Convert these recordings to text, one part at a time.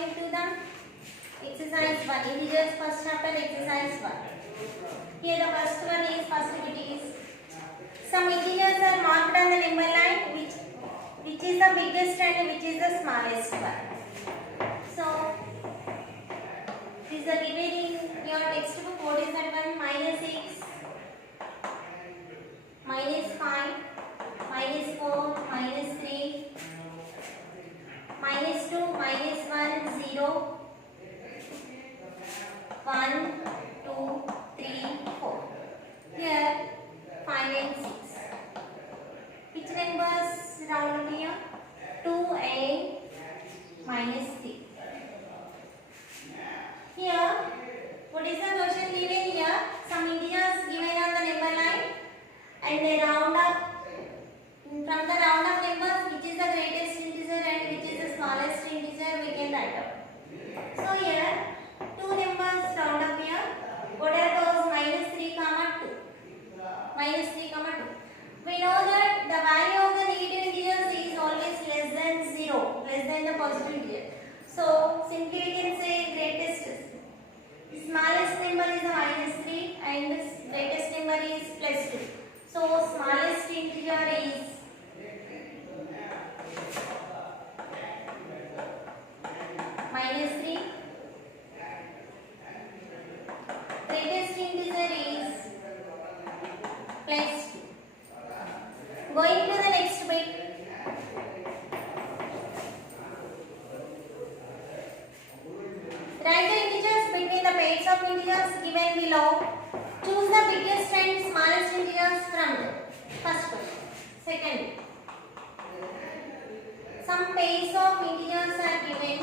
going to the exercise 1. Integers first chapter exercise 1. Here the first one is first bit is some integers are marked on the number line which is the biggest and which is the smallest one. So this is the given in your textbook. What is that one? -6, -5, -4, -3, -2, -1, 0, 1, 2, 3, 4. Here 5 and 6. Which numbers round here? 2 and -3. Here, what is the question given here? Some integers given on the number line and they round up. From the round up numbers, which is the greatest integer and which is the smallest integer, we can write out. So here, two numbers round up here. What are those? -3, 2. -3, 2. We know that the value of the negative integers is always less than 0, less than the positive integer. So simply we can say greatest. Smallest number is the -3 and the greatest number is +2. So smallest integer is -3. Greatest integer is +2. Going to the next bit. Write the integers between the pairs of integers given below. Choose the biggest and smallest integers from them. First question. Second. Some pairs of integers are given.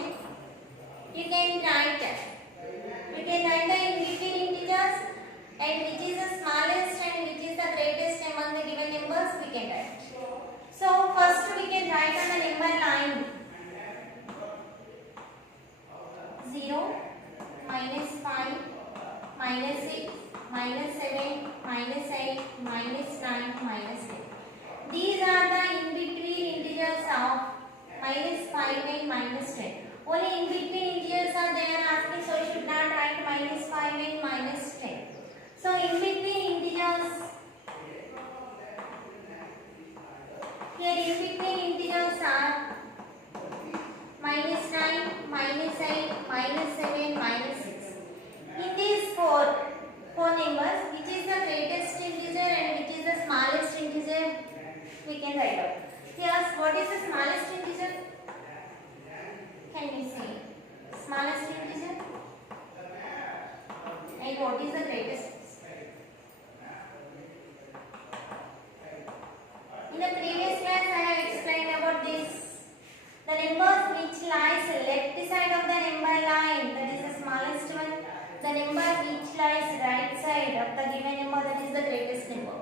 You can write that. You can write the in between integers and which is the smallest and which is the greatest among the given numbers we can write. So first we can write on the number line 0, -5, -6, -7, -8, -9, -10. These are the in between integers of -5 and -10. Only in between integers are there asking, so you should not write -5 and -10. So in between integers, here in between integers are -9, -8, -7, -6. In these four numbers, which is the greatest integer and which is the smallest integer, we can write out. Here, what is the smallest integer? Can we say smallest integer? And what is the greatest? In the previous class, I have explained about this. The numbers which lies left side of the number line, that is the smallest one. The number which lies right side of the given number, that is the greatest number.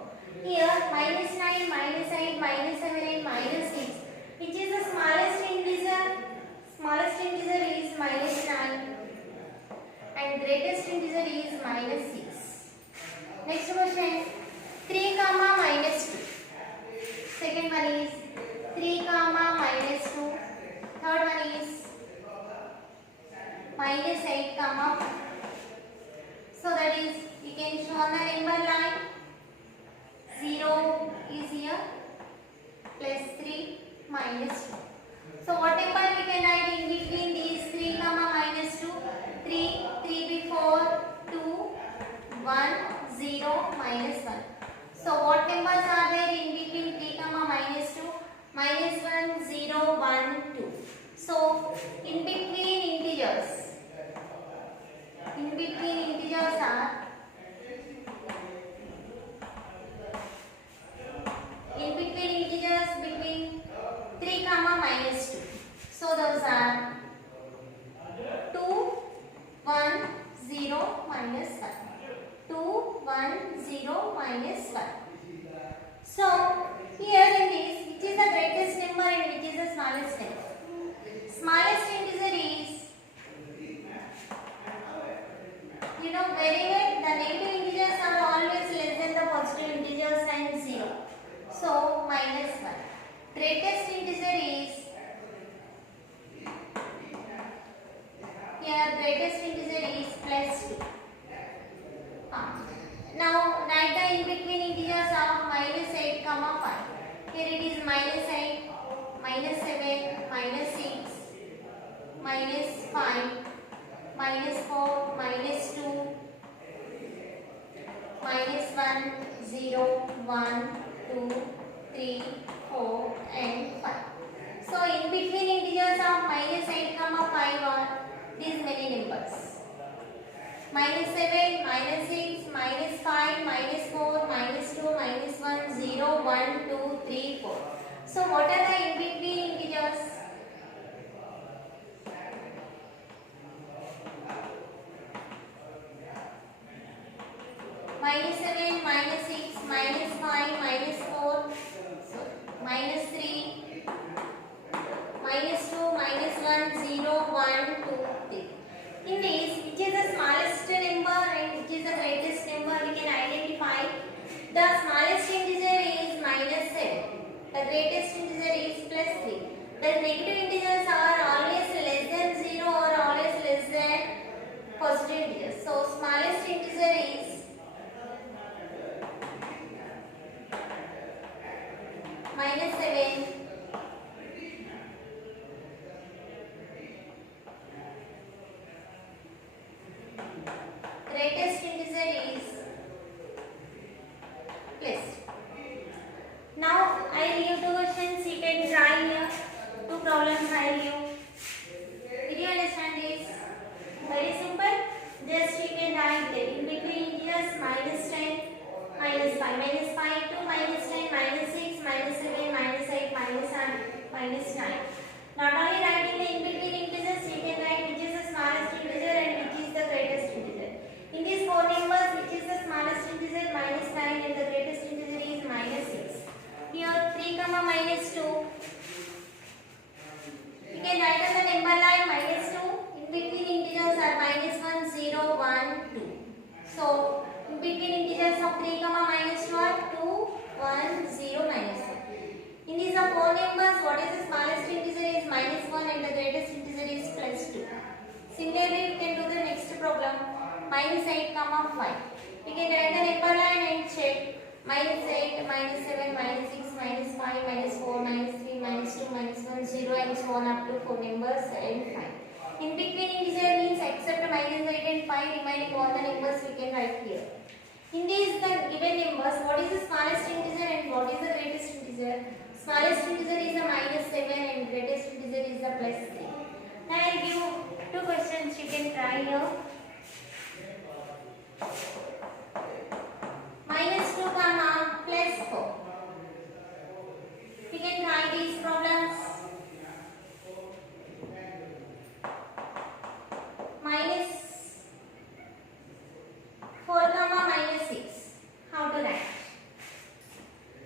Here, -9, -8, -7, and -6. Which is the smallest integer? Smallest integer is -9 and greatest integer is -6. Next question, 3, -2. Second one is 3, -2. Third one is -8, so that is you can show on the number line 0 is here, +3, -2. So what number we can write in between these 3, -2? 3 before 2, 1, 0, -1. So what numbers are there in between 3, -2? -1, 0, 1, 2. So in between integers are in between integers between 3, -2. So those are 2, 1, 0, -1. 2, 1, 0, -1. So here in this, which is the greatest number and which is the smallest number? Smallest integer is, you know very well, the negative integers are always less than the positive integers and 0. So -1. Greatest integer is greatest integer is plus 2. Now write the in between integers of minus 8 comma 5. Here it is minus 8, minus 7, minus 6, minus 5, minus 4, minus 2, minus 1, 0, 1, 2, 3, 4 and 5. So in between integers of minus 8 comma 5 are these many numbers. Minus 7, minus 6, minus 5, minus 4, minus 2, minus 1, 0, 1, 2, 3, 4. So what are the in between integers? Minus 7, minus 6, minus 5, minus 4, minus 3, minus 2, minus 1, 0, 1, 2, 3. In this, which is the smallest number and which is the greatest number, we can identify. The smallest integer is minus 7. The greatest integer is plus 3. The negative integers are always less than 0 or always less than positive integers. So, smallest integer is minus 7. Greatest integer is plus. Now I will give two questions. You can try here. Two problems I will give. Did you understand this? Very simple. Just you can write the in between integers minus 10, minus 5, minus 5 to minus 10, minus 6, minus 7, minus 8, minus 9. Not only writing the in between integers, you can write which is the smallest integer and which is the greatest integer. In these four numbers, which is the smallest integer? Minus 9 and the greatest integer is minus 6. Here 3 comma minus 2. You can write on the number line minus 2. In between integers are minus 1, 0, 1, 2. So, in between integers of 3 comma minus 2 are 2, 1, 0, minus 1. In these are four numbers, what is the smallest integer is minus 1 and the greatest integer is plus 2. Similarly, you can do the next problem. Minus 8 comma 5. You can write the number line and check. Minus 8, minus 7, minus 6, minus 5, minus 4, minus 3, minus 2, minus 1, 0 and so on up to 4 numbers and 5. In between integer means except minus 8 and 5 remaining all the numbers we can write here. In these the given numbers, what is the smallest integer and what is the greatest integer? Smallest integer is a minus 7 and greatest integer is a plus 3. Now I will give two questions you can try here. Minus 2 comma plus 4. You can try these problems. Minus 4 comma minus 6. How to write?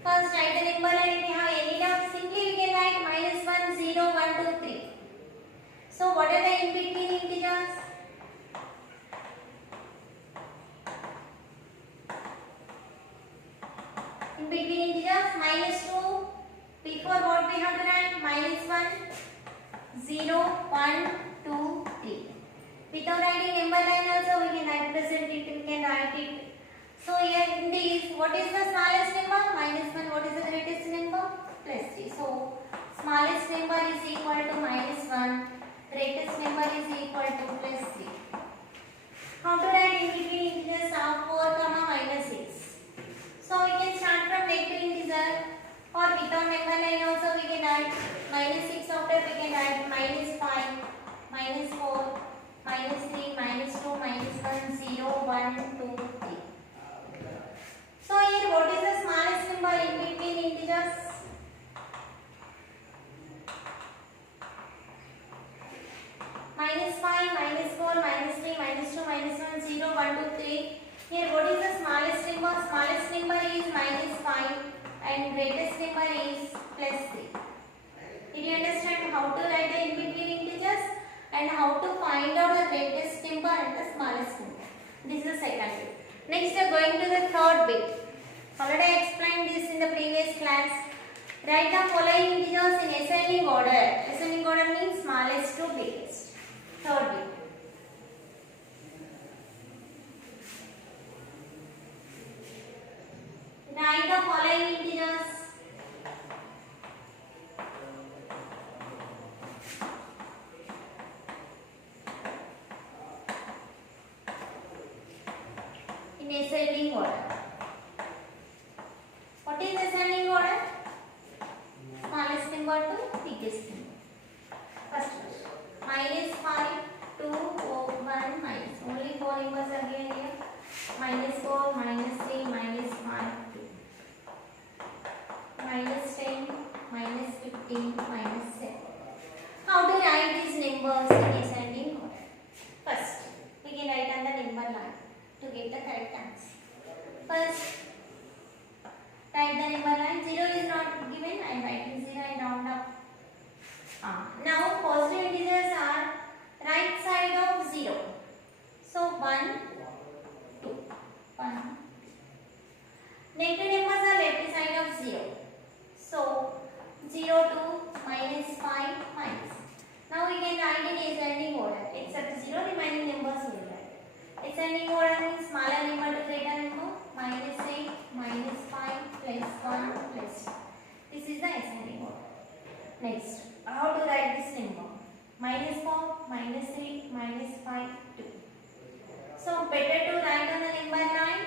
First write the number line. If you have any doubt, simply we can write minus 1, 0, 1, 2, 3. So what are the in between integers? In between integers minus 2. Before what we have to write? Minus 1, 0, 1, 2, 3. Without writing number line also we can represent it, we can write it. So here in these, what is the smallest number? Minus 1. What is the greatest number? Plus 3. So smallest number is equal to minus 1. Greatest number is equal to plus 3. How to write in between integers of 4 comma minus 6? So we can start from negative integer or without number line also we can write minus 6 after we can write minus 5, minus 4, minus 3, minus 2, minus 1, 0, 1, 2, 3. So here what is the smallest number in between integers? Minus 5, minus 4, minus 3, minus 2, minus 1, 0, 1, 2, 3. Here what is the smallest number? Smallest number is minus 5 and greatest number is plus 3. Did you understand how to write the in between integers and how to find out the greatest number and the smallest number? This is the second bit. Next we are going to the third bit. Already I explained this in the previous class. Write the following integers in ascending order. Ascending order means smallest to biggest. Third bit. in ascending order. What is ascending order? Smallest number to biggest number. First minus 5, 2, 1, minus. Only 4 numbers again here. Minus 4, minus 3, minus 5, 2. Minus 10, minus 15, minus 7. How to write these numbers in ascending order? First, we can write on the number line to get the correct answer. First, write the number line. 0 is not given. I am writing 0 and round up. Now, positive integers are right side of 0. So, 1, 2. 1. Negative numbers are left side of 0. So, 0 to minus 5 minus. Now, we can write in ascending order. Except 0, remaining numbers will write. Ascending order means smaller number to greater number. Minus 8, minus 5, plus 1, plus 2. This is the ascending order. Next, how to write this number? Minus 4, minus 3, minus 5, 2. So, better to write on the number line.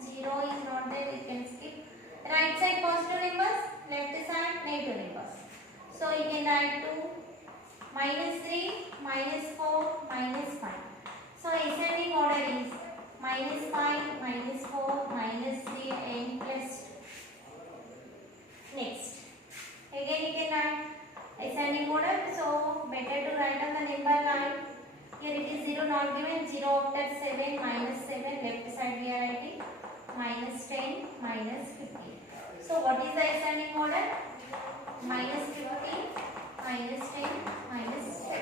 0 is not there, we can skip. Right side positive numbers, left side negative numbers. So, you can write 2, minus 3, minus 4, minus 5. So, ascending order is minus 5, minus 4, minus 3 and plus 2. Next, again you can write ascending order. So, better to write on the number line. Here it is 0 not given. 0 after 7, minus 7. Left side we are writing minus 10, minus 15. So, what is the ascending order? Minus 15, minus 10, minus 7.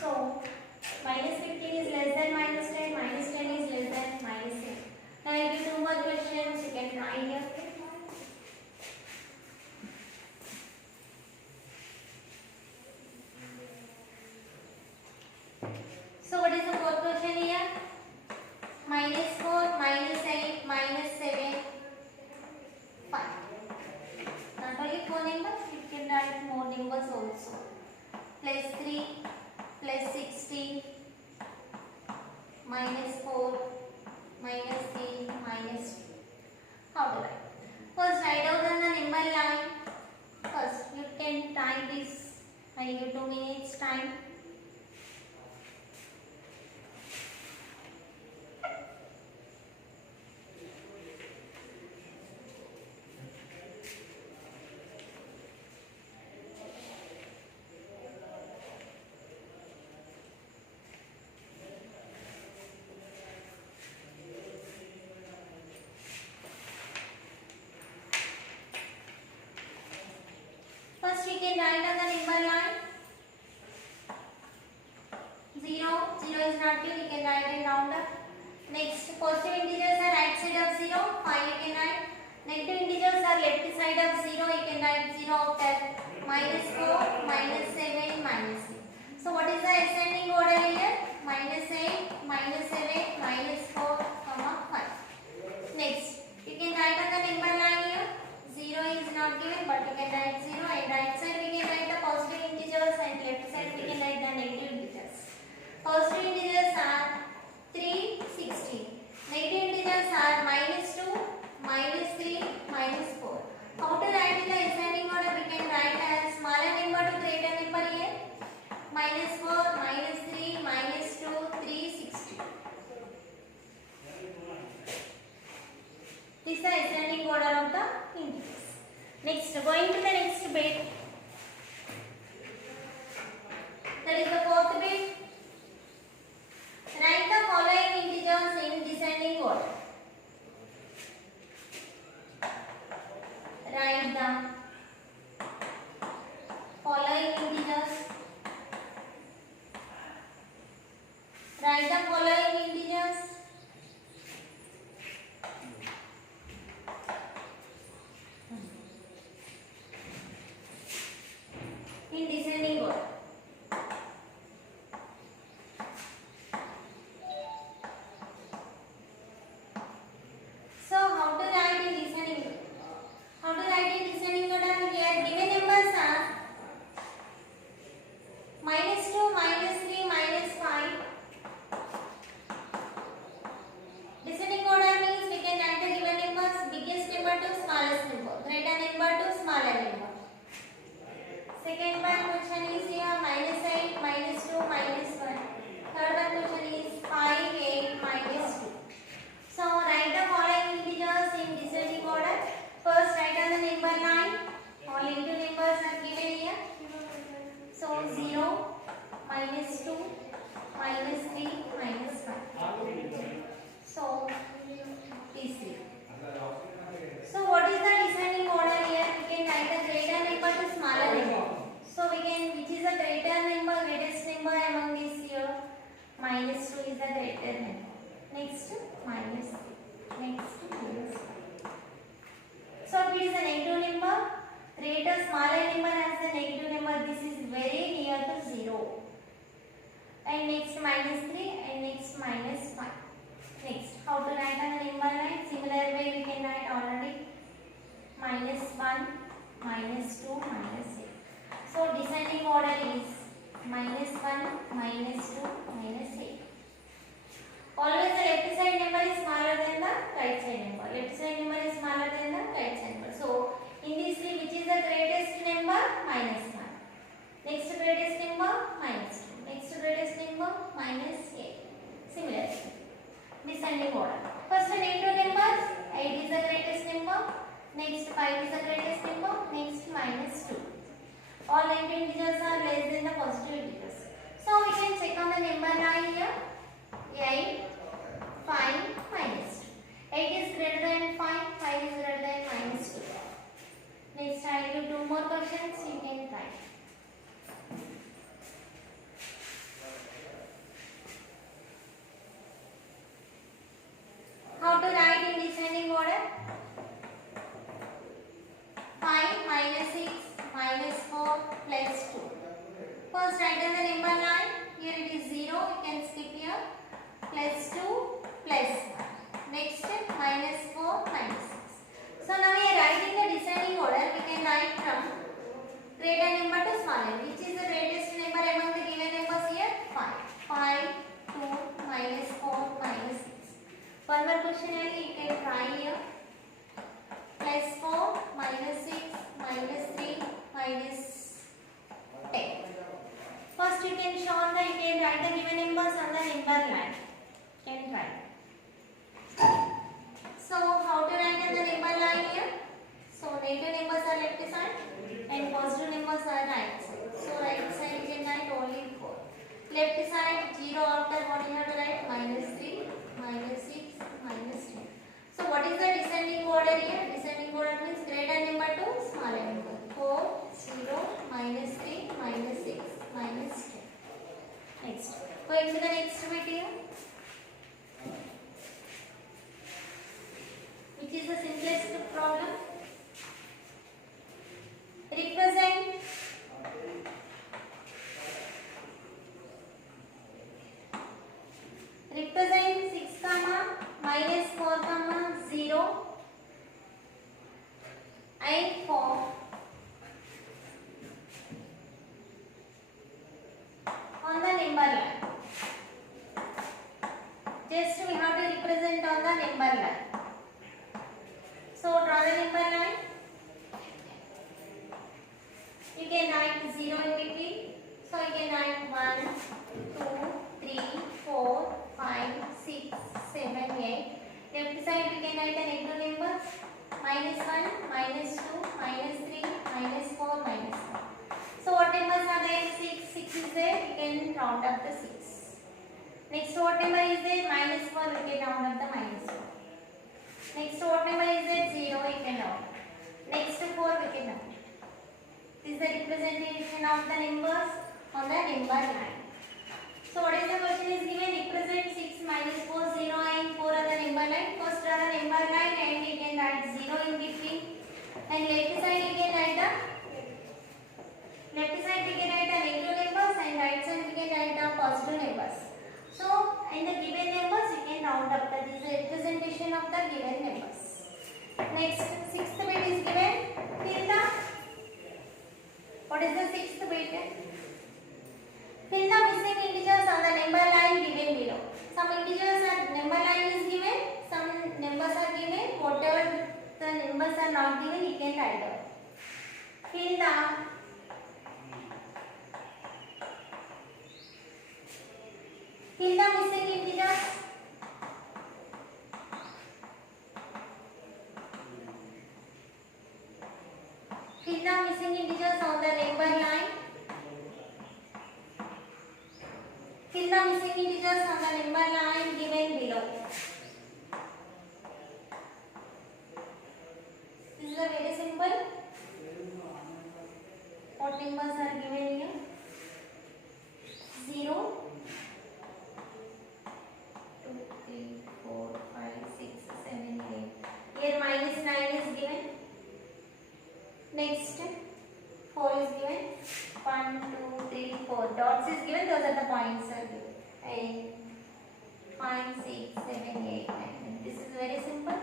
So, minus 15 is less than minus 10, minus 10 is less than minus 7. Now, I give 2 more questions. You can try here. So, what is the fourth question here? Minus 4, minus 8, minus 7, 5. Not only 4 numbers, you can write more numbers also. Plus 3, plus 16, minus 4, minus 3, minus 2. How to write? First, write out on the number line. First, you can try this. I give 2 minutes time. First, we can write on the number line. 0, 0 is not given, you can write in round up. Next, positive integers are right side of 0, 5 you can write. Negative integers are left side of 0, you can write 0 after minus 4, minus 7, minus 8. So, what is the ascending order here? Minus 8, minus 7, minus 4, 5. Next, you can write on the number line here. 0 is not given, but you can write 0, and right side we can write the positive integers and left side we can write the negative integers. Positive integers are 3, 16. Negative integers are minus 2, minus 3, minus 4. How to write in the ascending order? We can write as smaller number to greater number here. Minus 4, minus 3, minus 2, 3, 16. This is the ascending order of the integers. Next, going to the next bit. That is the fourth bit. Write the following integers in descending order. Write the following integers. Write the following integers. Second one question is here -8, -2, -1. Third one question is 5, 8, -2. So write the following integers in descending order. First write on the number line. All into numbers are given here. So 0, -2, -3, -1. So is 3. So what is the descending order here? We can write the greater number to smaller number. So we can, which is the greater number, greatest number among these here? -2 is the greater number. Next -3. Next -5. So if it is a negative number, greater smaller number as the negative number. This is very near to 0. And next -3 and next -5. Next, how to write on the number line? Similar way we can write already -1, -2, -8. So descending order is -1, -2, -8. Always the left side number is smaller than the right side number. Left side number is smaller than the right side number. So in this three, which is the greatest number? -1. Next greatest number? -2. Next greatest number? -8. Similarly, descending order. First negative numbers, 8 is the greatest number. Next 5 is the greatest number. Next -2. All negative integers are less than the positive integers. So we can check on the number line here. 8, 5, -2. 8 is greater than 5, 5 is greater than -2. Next I will do 2 more questions. You can try. How to write in descending order? 5, -6, -4, +2. First write on the number line. Here it is 0. You can skip here. +2, +1. Next -4, -6. So now we are writing the descending order. We can write from greater number to smaller. Which is the greatest number among the given numbers here? 5. 5, 2, -4, -6. One more question you can try here. +4, -6, -3, -10. First you can show that you can write the given numbers on the number line. You can try. So how to write on the number line here? So negative numbers are left side and positive numbers are right side. So right side you can write only 4. Left side 0 after what you have to write? -3, -6, -10. So what is the descending order here? Descending order means greater number to smaller number. 4, 0, -3, -6, -10. Next, going to the next bit here, which is the simplest problem. Represent represent 6, -4, 0 and 4 on the number line. Just we have to represent on the number line. So draw the number line. You can write 0 in between. So you can write 1, 2, 3, 4, 5, 6, 7, 8. Left side you can write the negative numbers. -1, -2, -3, -4, -1. So what numbers are there? 6. 6 is there. You can round up the 6. Next what number is there? -4. You can round up the -4. Next what number is there? 0. You can round. Next 4 we can round. This is the representation of the numbers on the number line. So what is the question is given? Represent 6, -4, 0 and 4 on the number line. First draw the number line and you can write 0 in between. And left side you can write the negative numbers and right side you can write the positive numbers. So in the given numbers you can round up. That is the representation of the given numbers. Next, 6th bit is given. Fill the, what is the 6th bit? Fill the missing integers on the number line given below. Some integers are number line is given, some numbers are given. Whatever the numbers are not given, you can write down. Fill the missing integers on the number line given below. This is a very simple. What numbers are given here? 0, 2, 3, 4, 5, 6, 7, 8. Here minus 9 is given. Next 4 is given. 1, 2, 3, 4. Dots is given. Those are the points are given. 8, 5, 6, 7, 8, 9. This is very simple.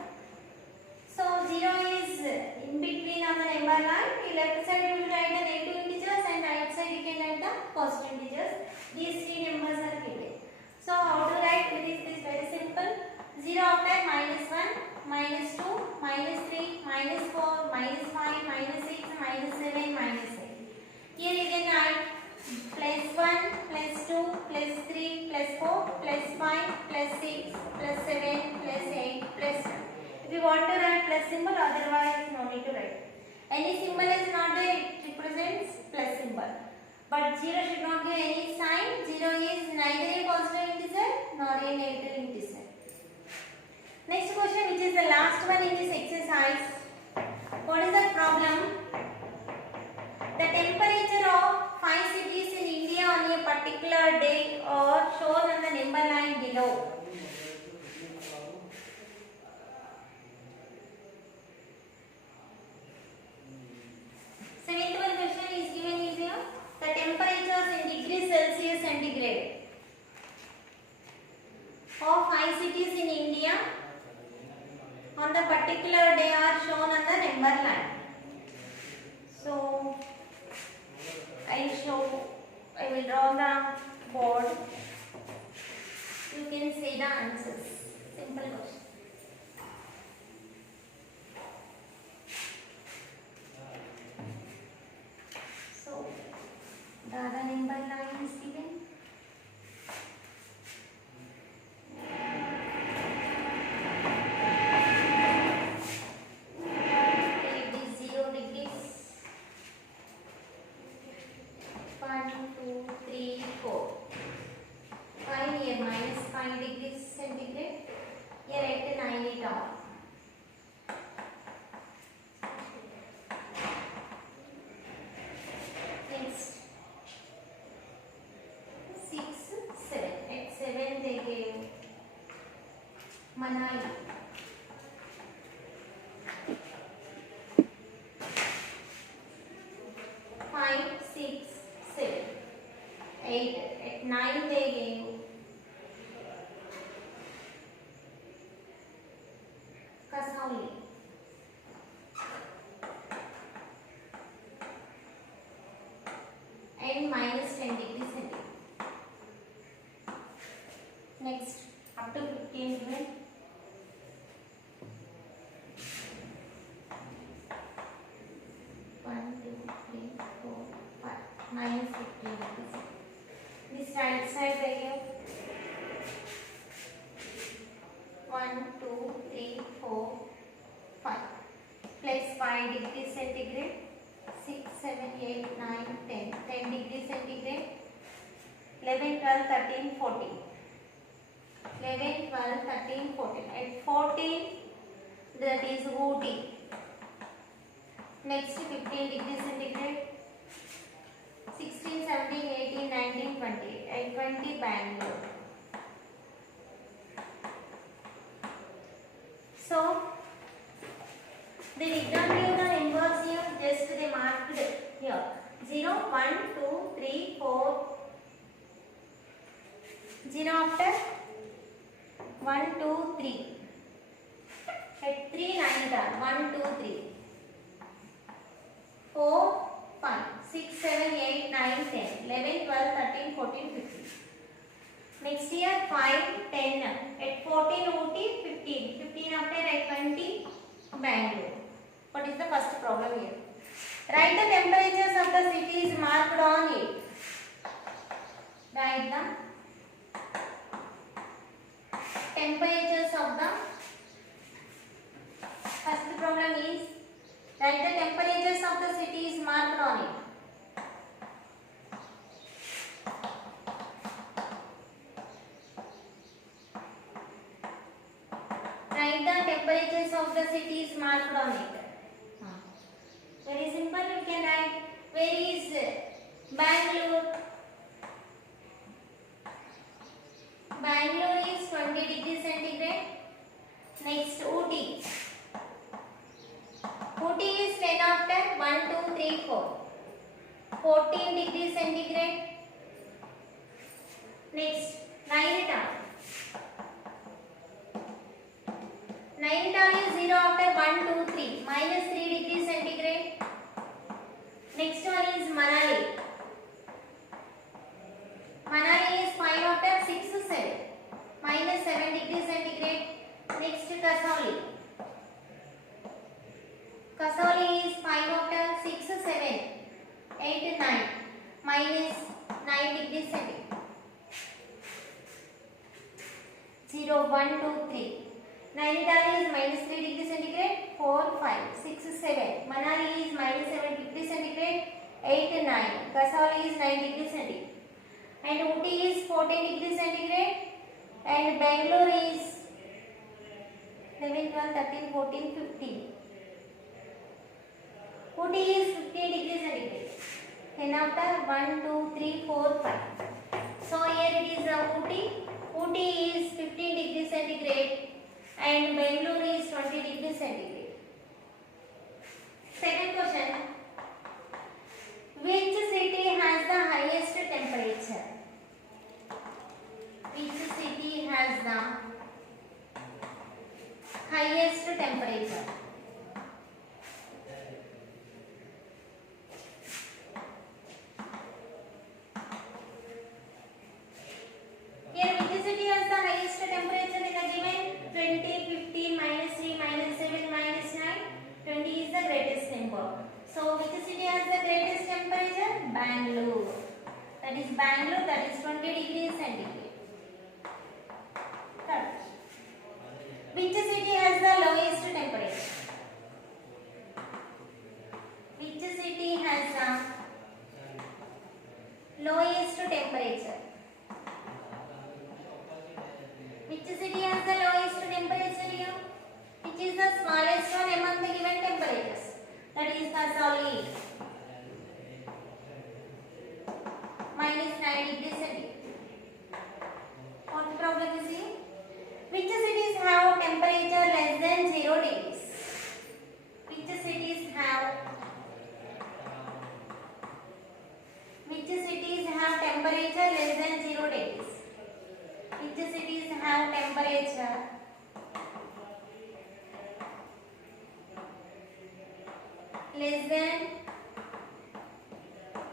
So 0 is in between on the number line. The left side you will write the negative integers and right side you can write the positive integers. These three numbers are given. So how to write this is very simple. 0 after minus 1, minus 2, minus 3, minus 4, minus 5, minus 6, minus 7, minus 8. Here you can write plus 1, plus 2, plus 3, plus 4, plus 5, plus 6, plus 7, plus 8, plus 9. If you want to write plus symbol, otherwise no need to write. Any symbol is not there, it represents plus symbol. But 0 should not give any sign. 0 is neither a positive integer nor a negative integer. Next question, which is the last one in this exercise. What is the problem? The temperature of 5 cities in India on a particular day are shown on the number line below. Seventh one question is given is here. The temperatures in degrees Celsius centigrade of 5 cities in India on the particular day are shown on the number line. So I will draw the board. You can say the answers. Simple question. So the other number line is given. Manali. 5, 6, 7, 8. At 9 they gave Kasauli. And minus 10 degrees centigrade. Next, up to 15 given. Minus 15 degrees. This right side they give 1, 2, 3, 4, 5 plus 5 degrees centigrade, 6, 7, 8, 9, 10, 10 degrees centigrade, 11, 12, 13, 14. 11, 12, 13, 14. At 14, that is Ooty. Next 15 degrees centigrade, 16, 17, 18, 19, 20. At 20, Bangalore. So, they did not give the numbers here, just they marked here. 0, 1, 2, 3, 4. 0 after 1, 2, 3. At 3, 9, 1, 2, 3. 4, 5, 6, 7, 8, 9, 10, 11, 12, 13, 14, 15. Next year 5, 10. At 14, Ooty, 15. 15 after at 20, Bangalore. What is the first problem here? Write the temperatures of the cities marked on it. Write the temperatures of the first problem is write the temperatures of the cities marked on it. temperatures of the cities marked on it. Very simple, we can write. Where is Bangalore? Bangalore is 20 degrees centigrade. Next, Ooty. Ooty is 10 after 1, 2, 3, 4. 14 degrees centigrade. Next, Nainital. Nainital is 0 after 1, 2, 3. Minus 3 degrees centigrade. Next one is Manali. Manali is 5 after 6, 7. Minus 7 degrees centigrade. Next, Kasauli. Kasauli is 5 after 6, 7. 8, 9. Minus 9 degrees centigrade. 0, 1, 2, 3. Nainital is minus 3 degrees centigrade. 4, 5, 6, 7. Manali is minus 7 degrees centigrade. 8, 9. Kasauli is 9 degrees centigrade. And Ooty is 14 degrees centigrade. And Bangalore is 11, 12, 13, 14, 15. Ooty is 15 degrees centigrade. Then after 1, 2, 3, 4, 5. So here it is Ooty. Ooty is 15 degrees centigrade and Bangalore is 20 degrees centigrade. Second question. Which city has the highest temperature? Which city has the highest temperature? Here, which city has the highest temperature in the given? 20, 15, minus 3, minus 7, minus 9. 20 is the greatest number. So, which city has the greatest temperature? Bangalore. That is Bangalore, that is 20 degrees centigrade. Third. Which city has the lowest temperature? Which city has the lowest temperature? Which city has the lowest temperature here? Which is the smallest one among the given temperatures? That is Kasauli. Minus 9 degrees centigrade. What problem is here? Which cities have temperature less than 0 degrees? Which cities have temperature less than 0 degrees? Which cities have temperature less than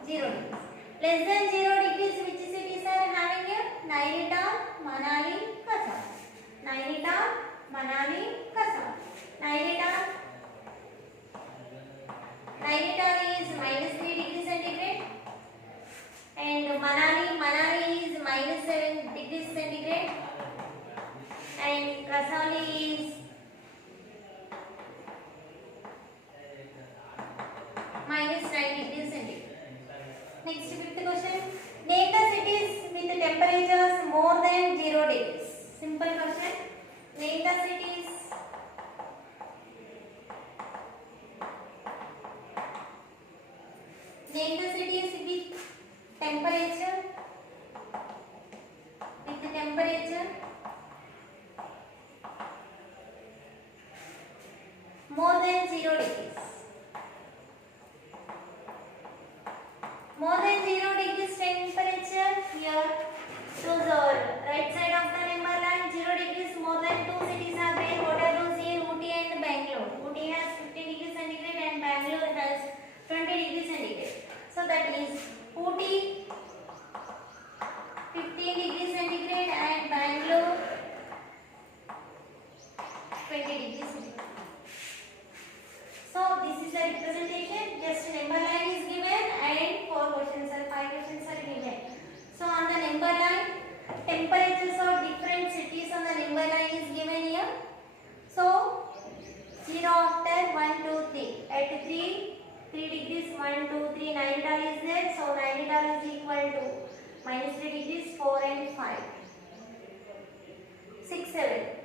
0 degrees? Less than 0 degrees, which cities are having here? Nainital, Manali, Kasauli. Nainital, Manali, Kasauli. Nainital is minus 3 degrees centigrade. And Manali is minus 7 degrees centigrade. And Kasauli is minus 9 degrees centigrade. Next, fifth question. Name the cities with temperatures more than 0 degrees. Simple question. Name the cities. Name the cities with temperature. More than 0 degrees. More than 0 degrees temperature here. To the right side of the number line, 0 degrees, more than 2 cities are there. What are those here? Ooty and Bangalore. Ooty has 15 degrees centigrade and Bangalore has 20 degrees centigrade. So that is Ooty 15 degrees centigrade and Bangalore 20 degrees centigrade. So this is the representation. Just number line is given and 4 questions or 5 questions are given. So on the number line, temperatures of different cities on the number line is given here. So 0 after 1, 2, 3. At 3 degrees, 1, 2, 3, Nainital is there. So Nainital is equal to minus 3 degrees, 4 and 5. 6, 7.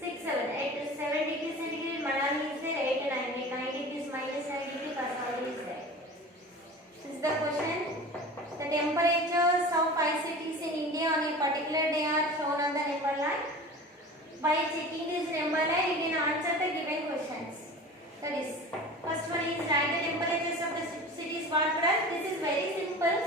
6, 7. At 7 degrees centigrade, Manali is there. At 9 degrees minus 9 degrees, Kasauli is there. This is the question. The temperatures of 5 cities in India on a particular day are shown on the number line. By checking this number line, you can answer the given questions. That is, first one is write the temperatures of the cities. What product? This is very simple.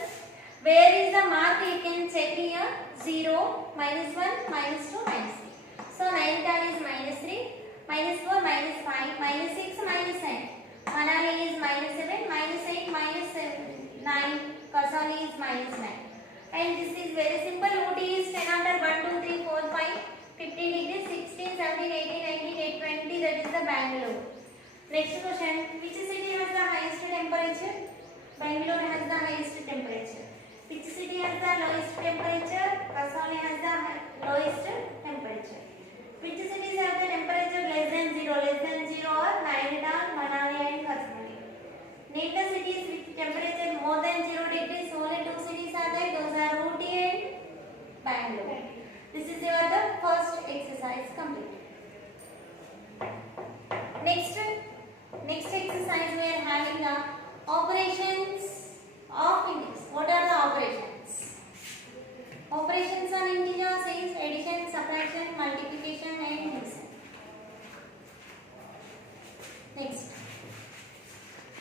Where is the mark? You can check here. 0, minus 1, minus 2, minus 3. So Nainital is minus 3, minus 4, minus 5, minus 6, minus 9. Manali is minus 7, minus 8, minus 9. Kasauli is minus 9. And this is very simple. Ooty is 10 under 1, 2, 3, 4, 5, 15 degrees, 16, 17, 18, 19, 20. That is the Bangalore. Next question. Which city has the highest temperature? Bangalore has the highest temperature. Which city has the lowest temperature? Kasauli has the lowest temperature. Which cities have the temperature less than 0 or Nainital, Manali and Kasauli? Name the cities with temperature more than 0 degrees. Only 2 cities are there. Those are Ooty and Bangalore. This is your the first exercise complete.